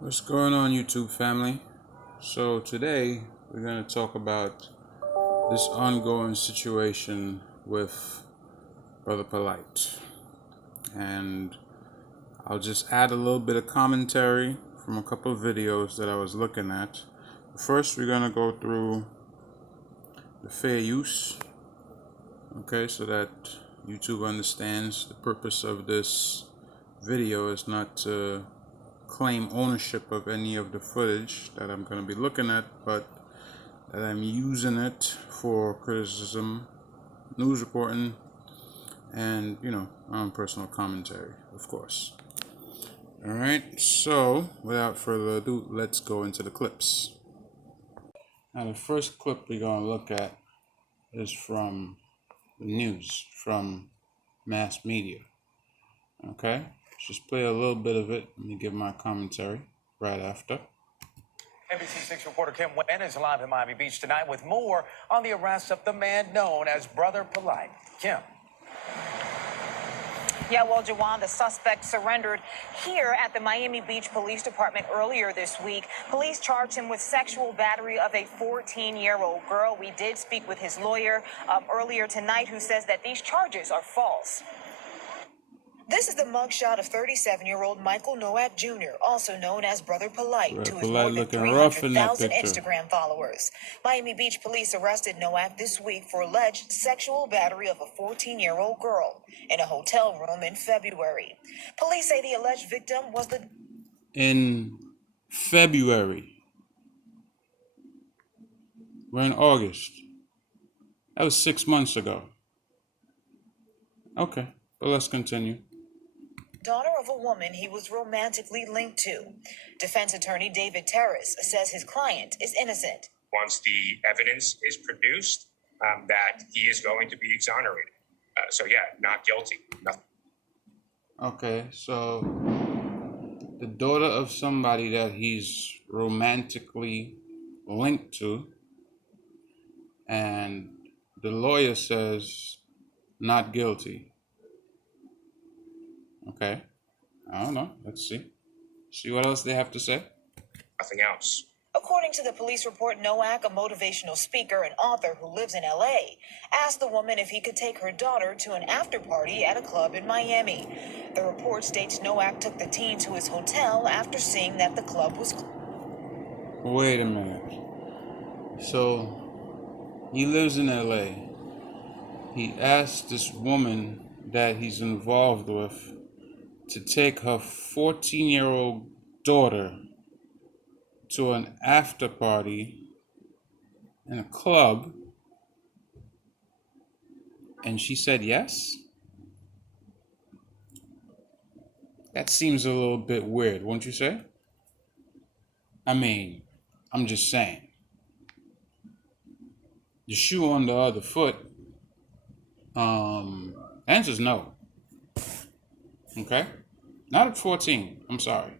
What's going on, YouTube family? So today we're going to talk about this ongoing situation with Brother Polite, and I'll just add a little bit of commentary from a couple of videos that I was looking at. First, we're going to go through the fair use, okay, so that YouTube understands the purpose of this video is not to claim ownership of any of the footage that I'm going to be looking at, but that I'm using it for criticism, news reporting, and my own personal commentary, of course. All right, so without further ado, let's go into the clips. Now, the first clip we're going to look at is from the news, from mass media. Okay, just play a little bit of it. Let me give my commentary right after. NBC6 reporter Kim Wen is live in Miami Beach tonight with more on the arrest of the man known as Brother Polite. Kim. Yeah, well, Jawan, the suspect surrendered here at the Miami Beach Police Department earlier this week. Police charged him with sexual battery of a 14-year-old girl. We did speak with his lawyer earlier tonight, who says that these charges are false. This is the mugshot of 37-year-old Michael Nowak Jr., also known as Brother Polite, to his more than 300,000 Instagram followers. Miami Beach police arrested Nowak this week for alleged sexual battery of a 14-year-old girl in a hotel room in February. Police say the alleged victim was in February. We're in August. That was 6 months ago. Okay, but let's continue. Daughter of a woman he was romantically linked to. Defense attorney David Terrace says his client is innocent. Once the evidence is produced, that he is going to be exonerated. So yeah, not guilty. Nothing. Okay, so the daughter of somebody that he's romantically linked to, and the lawyer says not guilty. Okay, I don't know. Let's see what else they have to say. Nothing else. According to the police report, Nowak, a motivational speaker and author who lives in L.A., asked the woman if he could take her daughter to an after party at a club in Miami. The report states Nowak took the teen to his hotel after seeing that the club was... Wait a minute. So, he lives in L.A. He asked this woman that he's involved with to take her 14-year-old daughter to an after party in a club, and she said yes? That seems a little bit weird, won't you say? I mean, I'm just saying. The shoe on the other foot, answer's no. Okay? Not at 14, I'm sorry.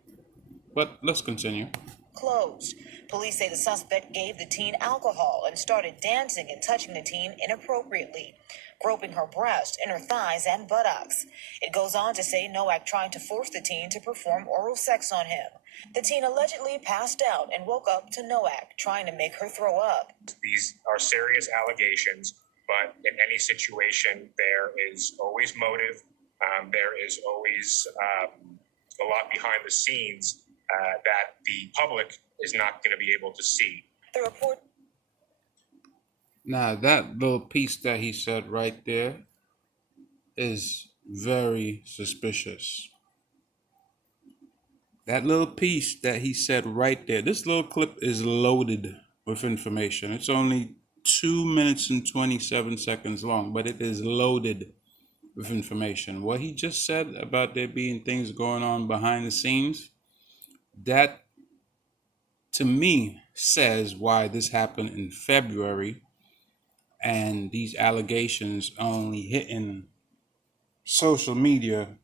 But let's continue. Closed. Police say the suspect gave the teen alcohol and started dancing and touching the teen inappropriately, groping her breast, inner thighs, and buttocks. It goes on to say Nowak tried to force the teen to perform oral sex on him. The teen allegedly passed out and woke up to Nowak trying to make her throw up. These are serious allegations, but in any situation, there is always motive. There is always a lot behind the scenes that the public is not going to be able to see. The report. Now, that little piece that he said right there is very suspicious. That little piece that he said right there, this little clip is loaded with information. It's only 2 minutes and 27 seconds long, but it is loaded with information. What he just said about there being things going on behind the scenes, that to me says why this happened in February and these allegations only hitting social media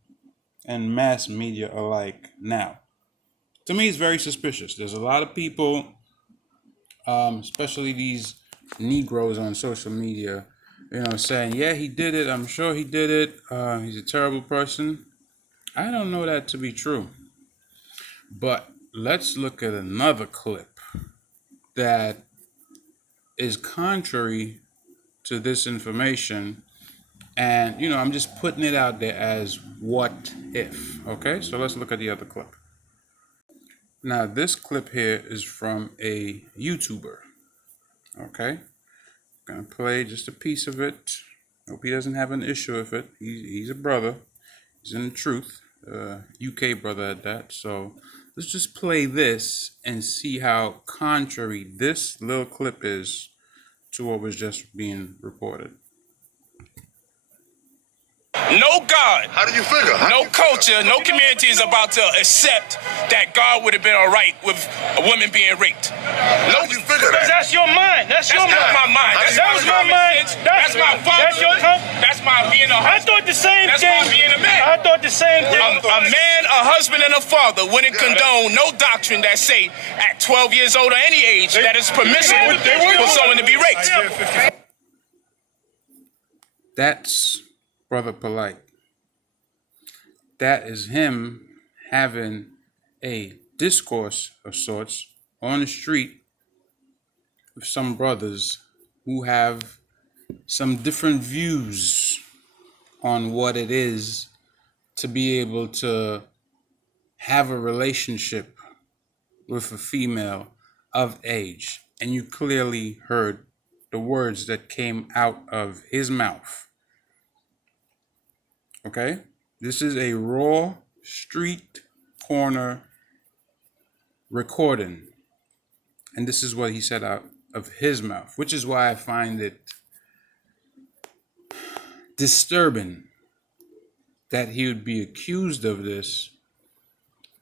and mass media alike now. To me, it's very suspicious. There's a lot of people, especially these Negroes on social media, saying, yeah, he did it. I'm sure he did it. He's a terrible person. I don't know that to be true. But let's look at another clip that is contrary to this information. And, I'm just putting it out there as what if. Okay, so let's look at the other clip. Now, this clip here is from a YouTuber. Okay, gonna play just a piece of it. Hope he doesn't have an issue with it. He's a brother. He's in the truth. UK brother at that. So let's just play this and see how contrary this little clip is to what was just being reported. No God. How do you figure? No culture, no community is about to accept that God would have been all right with a woman being raped. How do you figure that? That's your mind. That's your mind. That's not my mind. That was my mind. That's my father. That's your That's my being a husband. I thought the same thing. That's my being a man. I thought the same thing. A man, a husband, and a father wouldn't condone no doctrine that say at 12 years old or any age that it's permissible for someone to be raped. That's Brother Polite. That is him having a discourse of sorts on the street with some brothers who have some different views on what it is to be able to have a relationship with a female of age. And you clearly heard the words that came out of his mouth. Okay? This is a raw street corner recording. And this is what he said out of his mouth, which is why I find it disturbing that he would be accused of this.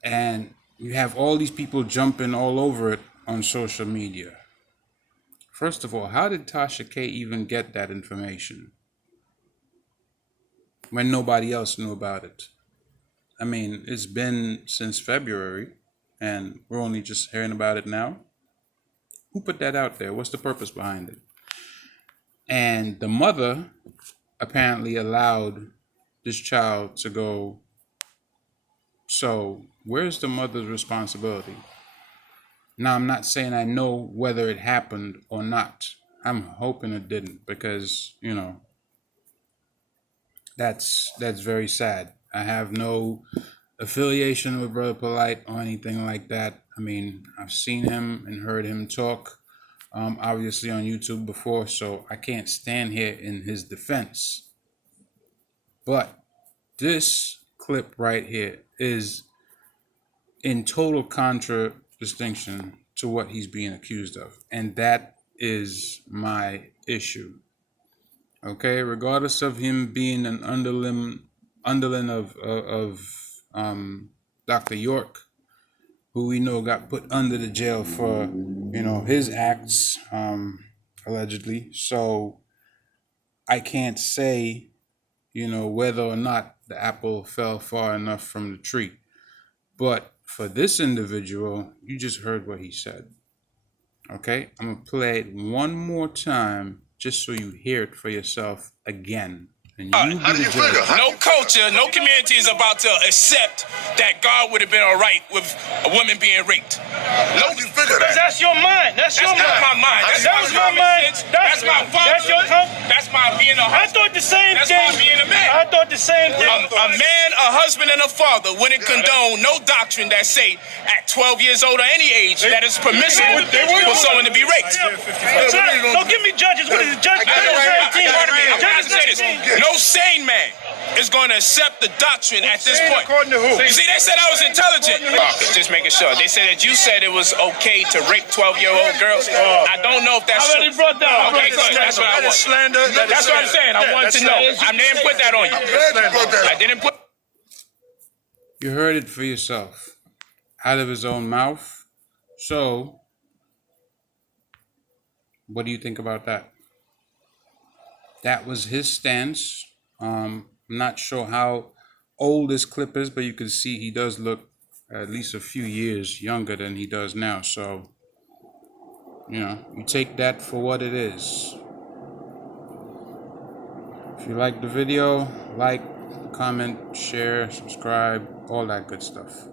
And you have all these people jumping all over it on social media. First of all, how did Tasha K even get that information when nobody else knew about it? I mean, it's been since February and we're only just hearing about it now. Who put that out there? What's the purpose behind it? And the mother apparently allowed this child to go. So where's the mother's responsibility? Now, I'm not saying I know whether it happened or not. I'm hoping it didn't, because, that's very sad. I have no affiliation with Brother Polite or anything like that. I mean, I've seen him and heard him talk, obviously on YouTube before, so I can't stand here in his defense. But this clip right here is in total contradistinction to what he's being accused of. And that is my issue. Okay, regardless of him being an underling of Dr. York, who we know got put under the jail for, his acts, allegedly. So I can't say, whether or not the apple fell far enough from the tree. But for this individual, you just heard what he said. Okay, I'm gonna play it one more time just so you hear it for yourself again. And you How do you figure? No culture, no community is about to accept that God would have been all right with a woman being raped. How do you figure that? That's your mind. That's your mind. That's not my mind. That was my mind. That's my father. That's your That's my being a husband. I thought the same thing. That's my being a man. I thought the same thing. A man, a husband, and a father wouldn't condone no doctrine that say at 12 years old or any age that it's permissible for someone to be raped. Don't give me judges. What is it? Judges 18. Judges 18. No sane man is going to accept the doctrine at this point. According to who? You see, they said I was intelligent. Just making sure. They said that you said it was okay to rape 12-year-old girls. I don't know if that's true. Okay, good. That's what I want. Slander. That's what I'm saying. I wanted to know. I didn't put that on you. I didn't put. You heard it for yourself, out of his own mouth. So, what do you think about that? That was his stance. I'm not sure how old this clip is, but you can see he does look at least a few years younger than he does now. So, you take that for what it is. If you like the video, like, comment, share, subscribe, all that good stuff.